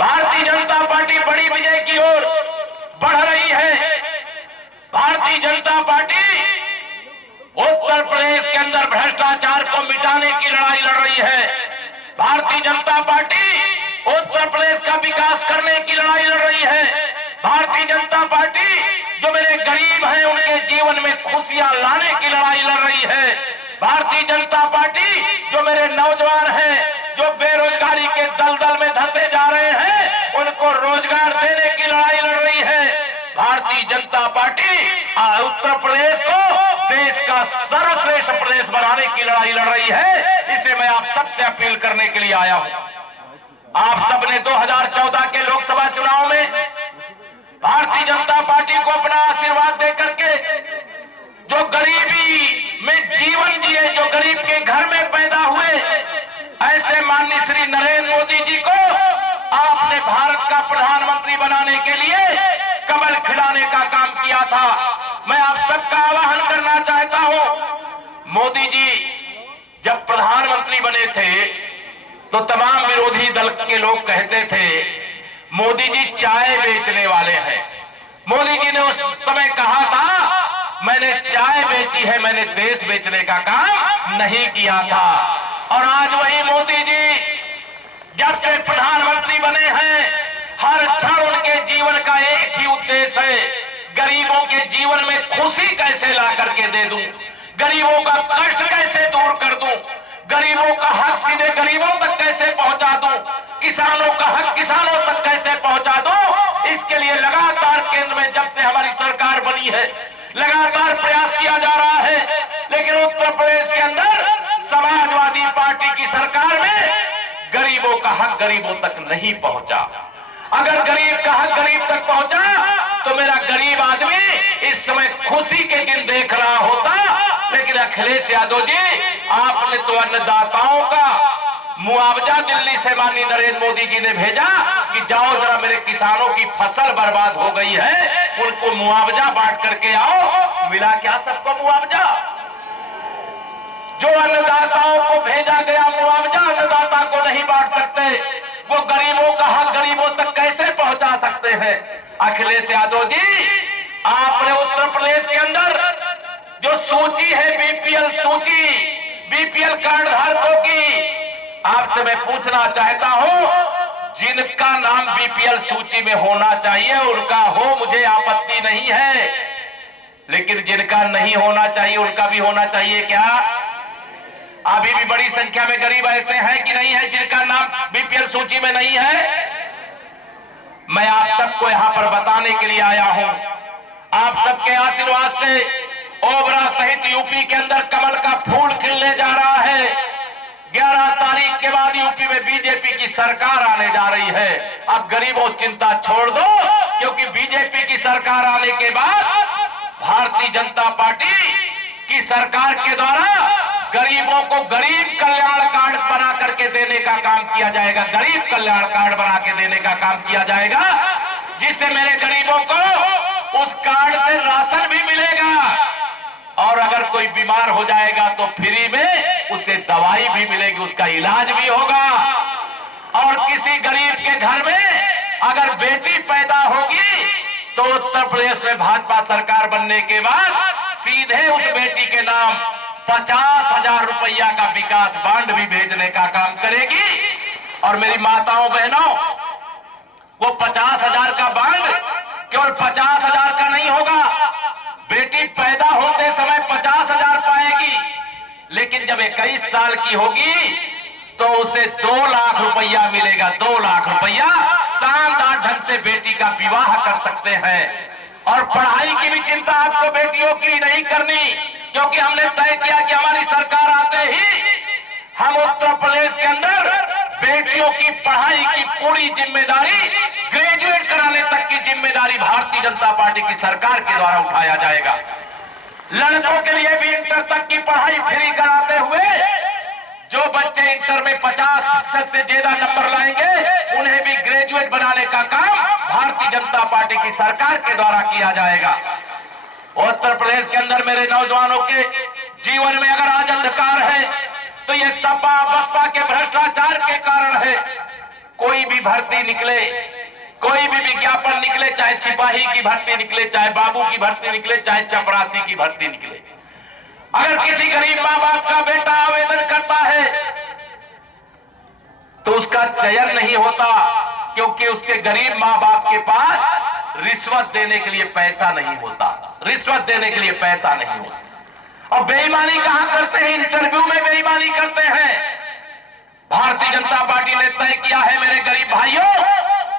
Bharatiya Janata party बड़ी विजय की ओर बढ़ रही है। भारतीय जनता पार्टी उत्तर प्रदेश के अंदर भ्रष्टाचार को मिटाने की लड़ाई लड़ रही है। भारतीय जनता पार्टी उत्तर प्रदेश का विकास करने की लड़ाई लड़ रही है। भारतीय जनता पार्टी जो मेरे गरीब हैं उनके जीवन में खुशियां लाने की लड़ाई लड़ रही है। भारतीय जनता पार्टी जो मेरे नौजवान हैं जो बेरोजगारी के दलदल में धंसे जा रहे हैं उनको रोजगार देने की लड़ाई लड़ रही है। भारतीय जनता पार्टी उत्तर प्रदेश को देश का सर्वश्रेष्ठ प्रदेश बनाने की लड़ाई लड़ रही है। इसे मैं आप सबसे अपील करने के लिए आया हूं। आप सबने 2014 के लोकसभा चुनाव में भारतीय जनता पार्टी को अपना आशीर्वाद देकर के जो गरीबी में जीवन जिए, जो गरीब के घर में पैदा हुए, ऐसे माननीय श्री नरेंद्र मोदी जी को आपने भारत का प्रधानमंत्री बनाने के लिए कमल खिलाने का काम किया था। मैं आप सबका आह्वान करना चाहता हूं। मोदी जी जब प्रधानमंत्री बने थे तो तमाम विरोधी दल के लोग कहते थे मोदी जी चाय बेचने वाले हैं। मोदी जी ने उस समय कहा था मैंने चाय बेची है, मैंने देश बेचने का काम नहीं किया था। और आज वही मोदी जी जब से प्रधानमंत्री बने हैं हर क्षण उनके जीवन का एक ही उद्देश्य है, गरीबों के जीवन में खुशी कैसे ला करके दे दूं, गरीबों का कष्ट कैसे दूर कर दूं, गरीबों का हक सीधे गरीबों तक कैसे पहुंचा दूं, किसानों का हक किसानों तक कैसे पहुंचा दूं। इसके लिए लगातार केंद्र में जब से हमारी सरकार बनी है लगातार प्रयास किया जा रहा है। लेकिन उत्तर प्रदेश के अंदर समाजवादी पार्टी की सरकार में गरीबों का हक गरीबों तक नहीं पहुंचा। अगर गरीब का हक गरीब तक पहुंचा तो मेरा गरीब आदमी इस समय खुशी के दिन देख रहा होता। लेकिन अखिलेश यादव जी आपने तो अन्नदाताओं का मुआवजा दिल्ली से माननीय नरेंद्र मोदी जी ने भेजा कि जाओ जरा मेरे किसानों की फसल बर्बाद हो गई है उनको मुआवजा बांट करके आओ। मिला क्या सबको मुआवजा? जो अन्नदाताओं को भेजा गया मुआवजा अन्नदाता को नहीं बांट सकते, वो गरीबों का हक गरीबों तक कैसे पहुंचा सकते हैं? अखिलेश यादव जी आपने उत्तर प्रदेश के अंदर जो सूची है बीपीएल सूची, बीपीएल कार्ड धारकों की, आपसे मैं पूछना चाहता हूं जिनका नाम बीपीएल सूची में होना चाहिए उनका हो, मुझे आपत्ति नहीं है, लेकिन जिनका नहीं होना चाहिए उनका भी होना चाहिए क्या? अभी भी बड़ी संख्या में गरीब ऐसे हैं कि नहीं है जिनका नाम बीपीएल सूची में नहीं है। मैं आप सबको यहां पर बताने के लिए आया हूं। आप सबके आशीर्वाद से ओबरा सहित यूपी के अंदर कमल का फूल खिलने जा रहा है। 11 तारीख के बाद यूपी में बीजेपी की सरकार आने जा रही है। अब गरीबों चिंता छोड़ दो, क्योंकि बीजेपी की सरकार आने के बाद भारतीय जनता पार्टी की सरकार के द्वारा गरीबों को गरीब कल्याण कार्ड बना करके देने का काम किया जाएगा। गरीब कल्याण कार्ड बना के देने का काम किया जाएगा, जिससे मेरे गरीबों को उस कार्ड से राशन भी मिलेगा और अगर कोई बीमार हो जाएगा तो फ्री में उसे दवाई भी मिलेगी, उसका इलाज भी होगा। और किसी गरीब के घर में अगर बेटी पैदा होगी तो उत्तर प्रदेश में भाजपा सरकार बनने के बाद सीधे उस बेटी के नाम 50,000 रुपया का विकास बांड भी भेजने का काम करेगी। और मेरी माताओं बहनों, वो 50,000 का बांड केवल 50,000 का नहीं होगा। बेटी पैदा होते समय 50,000 पाएगी, लेकिन जब 21 साल की होगी तो उसे 2 लाख रुपया मिलेगा। 2 लाख रुपया शानदार ढंग से बेटी का विवाह कर सकते हैं। और पढ़ाई की भी चिंता आपको बेटियों की नहीं करनी, क्योंकि हमने तय किया कि हमारी सरकार आते ही हम उत्तर प्रदेश के अंदर बेटियों की पढ़ाई की पूरी जिम्मेदारी, ग्रेजुएट कराने तक की जिम्मेदारी भारतीय जनता पार्टी की सरकार के द्वारा उठाया जाएगा। लड़कों के लिए भी इंटर तक की पढ़ाई फ्री कराते हुए जो बच्चे इंटर में 50% से ज्यादा नंबर लाएंगे उन्हें भी ग्रेजुएट बनाने का काम भारतीय जनता पार्टी की सरकार के द्वारा किया जाएगा। उत्तर प्रदेश के अंदर मेरे नौजवानों के जीवन में अगर आज अंधकार है तो ये सपा बसपा के भ्रष्टाचार के कारण है। कोई भी भर्ती निकले, कोई भी विज्ञापन निकले, चाहे सिपाही की भर्ती निकले, चाहे बाबू की भर्ती निकले, चाहे चपरासी की भर्ती निकले, अगर किसी गरीब माँ बाप का बेटा आवेदन करता है तो उसका चयन नहीं होता, क्योंकि उसके गरीब माँ बाप के पास रिश्वत देने के लिए पैसा नहीं होता, रिश्वत देने के लिए पैसा नहीं होता। और बेईमानी कहां करते हैं? इंटरव्यू में बेईमानी करते हैं। भारतीय जनता पार्टी ने तय किया है मेरे गरीब भाइयों,